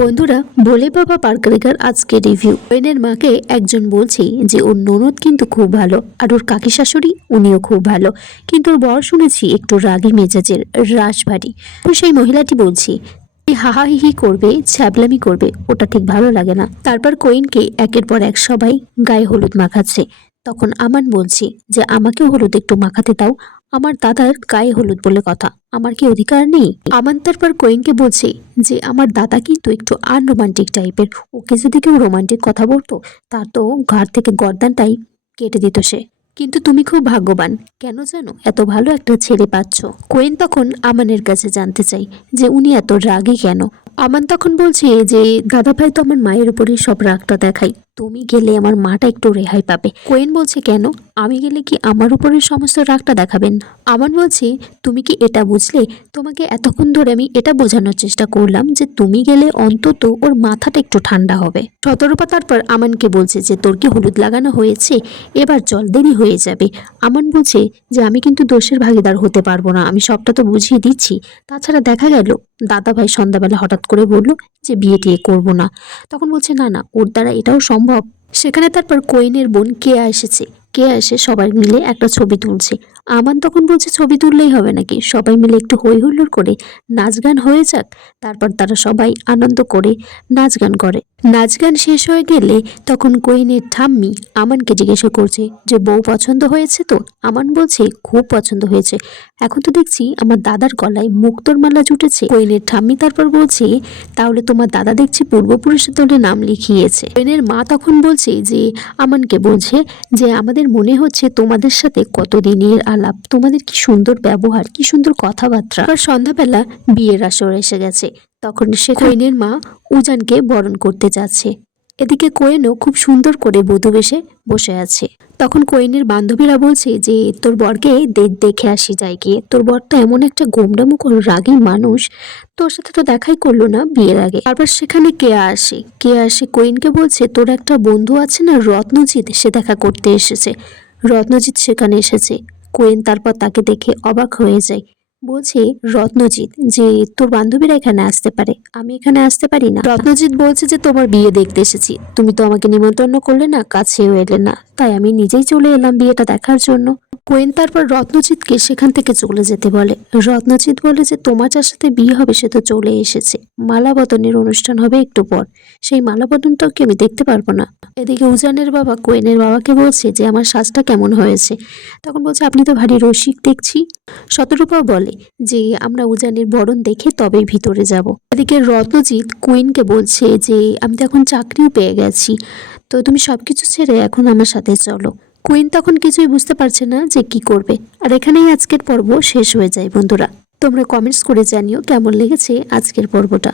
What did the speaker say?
বন্ধুরা, ভোলে বাবা পারকারিকার আজকে রিভিউ। কোয়েনের মাকে একজন বলছে যে ওর ননদ কিন্তু খুব ভালো, আর ওর কাকি শাশুড়ি উনিও খুব ভালো, কিন্তু ওর বর শুনেছি একটু রাগী মেজাজের, রাশভারী। তো সেই মহিলাটি বলছে হাহাহিহি করবে, ছ্যাবলামি করবে, ওটা ঠিক ভালো লাগে না। তারপর কোয়েনকে একের পর এক সবাই গায়ে হলুদ মাখাচ্ছে। তখন আমান বলছে যে আমাকেও হলুদ একটু মাখাতে দাও, আমার দাদার গায়ে হলুদ বলে কথা, আমার কি অধিকার নেই? আমান তারপর কোয়েনকে বলছে যে আমার দাদা কিন্তু একটু আনরোমান্টিক টাইপের, ওকে যদি কেউ রোমান্টিক কথা বলতো তার তো ঘাড় থেকে গর্দানটাই কেটে দিত সে। কিন্তু তুমি খুব ভাগ্যবান, কেন জানো এত ভালো একটা ছেলে পাচ্ছ। কোয়েন তখন আমানের কাছে জানতে চাই যে উনি এত রাগী কেন। আমান তখন বলছে যে দাদা ভাই তো আমার মায়ের উপরে সব রাগটা দেখাই, তুমি গেলে আমার মাটা একটু রেহাই পাবে। কোয়েন বলছে কেন, আমি গেলে কি আমার উপরে সমস্ত রাগটা দেখাবেন? আমান বলছে তুমি কি এটা বুঝলে? তোমাকে এতক্ষণ ধরে আমি এটা বোঝানোর চেষ্টা করলাম যে তুমি গেলে অন্তত ওর মাথাটা একটু ঠান্ডা হবে। শতরূপা তারপর আমানকে বলছে যে তোর কি হলুদ লাগানো হয়েছে, এবার চল, দেরি হয়ে যাবে। আমান বলছে যে আমি কিন্তু দোষের ভাগিদার হতে পারবো না, আমি সবটা তো বুঝিয়ে দিচ্ছি। তাছাড়া দেখা গেল দাদা ভাই সন্ধ্যাবেলা হঠাৎ করে বলল যে বিয়ে টিয়ে করবো না। তখন বলছে না না, ওর দ্বারা এটাও সম্ভব। সেখানে তারপর কোয়েনের বোন কেয়া এসেছে। কেয়া এসে সবাই মিলে একটা ছবি তুলছে। আমান তখন বলছে ছবি তুললেই হবে নাকি, সবাই মিলে একটু হই হুল্লোড় করে নাচ গান হয়ে যাক। তারপর তারা সবাই আনন্দ করে নাচ গান করে। নাচ গান শেষ হয়ে গেলে তখন কোয়েনের ঠাম্মি আমানকে জিজ্ঞাসা করছে যে বউ পছন্দ হয়েছে তো? আমান বলছে খুব পছন্দ হয়েছে, এখন তো দেখছি আমার দাদার গলায় মুক্তোর মালা জুটেছে। কোয়েনের ঠাম্মি তারপর বলছে তাহলে তোমার দাদা দেখছি পূর্বপুরুষের দলে নাম লিখিয়েছে। কোয়েনের মা তখন বলছে যে আমানকে বলছে যে আমাদের মনে হচ্ছে তোমাদের সাথে কতদিনের আলাপ, তোমাদের কি সুন্দর ব্যবহার, কি সুন্দর কথাবার্তা। আর সন্ধ্যাবেলা বিয়ের আসর এসে গেছে। তখন সে কোয়েনের মা উজানকে বরণ করতে যাচ্ছে। এদিকে কোয়েনও খুব সুন্দর করে বধূ বেশে বসে আছে। তখন কোয়েনের বান্ধবীরা বলছে যে তোর বরকে দেখে আসি যাই গিয়ে, তোর বর তো এমন একটা গোমড়ামুখর রাগী মানুষ, তোর সাথে তো দেখাই করলো না বিয়ের আগে। তারপর সেখানে কেয়া আসে কোয়েনকে বলছে তোর একটা বন্ধু আছে না রত্নজিৎ, সে দেখা করতে এসেছে। রত্নজিৎ সেখানে এসেছে। কোয়েন তারপর তাকে দেখে অবাক হয়ে যায়। বলছে রত্নজিৎ যে তোর বান্ধবীরা এখানে আসতে পারে, আমি এখানে আসতে পারি না? রত্নজিৎ বলছে যে তোমার বিয়ে দেখতে এসেছি, তুমি তো আমাকে নিমন্ত্রণ করলে না, কাছেও এলে না, তাই আমি নিজেই চলে এলাম বিয়েটা দেখার জন্য। কোয়েন তারপর রত্নজিৎকে সেখান থেকে চলে যেতে বলে। রত্নজিৎ বলে যে তোমার যার সাথে বিয়ে হবে সে তো চলে এসেছে, মালা বদনের অনুষ্ঠান হবে একটু পর, সেই মালা বদনটাও কি আমি দেখতে পারবো না? এদিকে উজানের বাবা কোয়েনের বাবাকে বলছে যে আমার সাজটা কেমন হয়েছে। তখন বলছে আপনি তো ভারী রসিক দেখছি। শতরূপাও বলে যে আমরা উজানের বরণ দেখে তবেই ভিতরে যাব। এদিকে রত্নজিৎ কুইনকে বলছে যে আমি তো এখন চাকরিও পেয়ে গেছি, তো তুমি সবকিছু ছেড়ে এখন আমার সাথে চলো। কুইন তখন কিছুই বুঝতে পারছে না যে কি করবে। আর এখানেই আজকের পর্ব শেষ হয়ে যায়। বন্ধুরা, তোমরা কমেন্টস করে জানিও কেমন লেগেছে আজকের পর্বটা।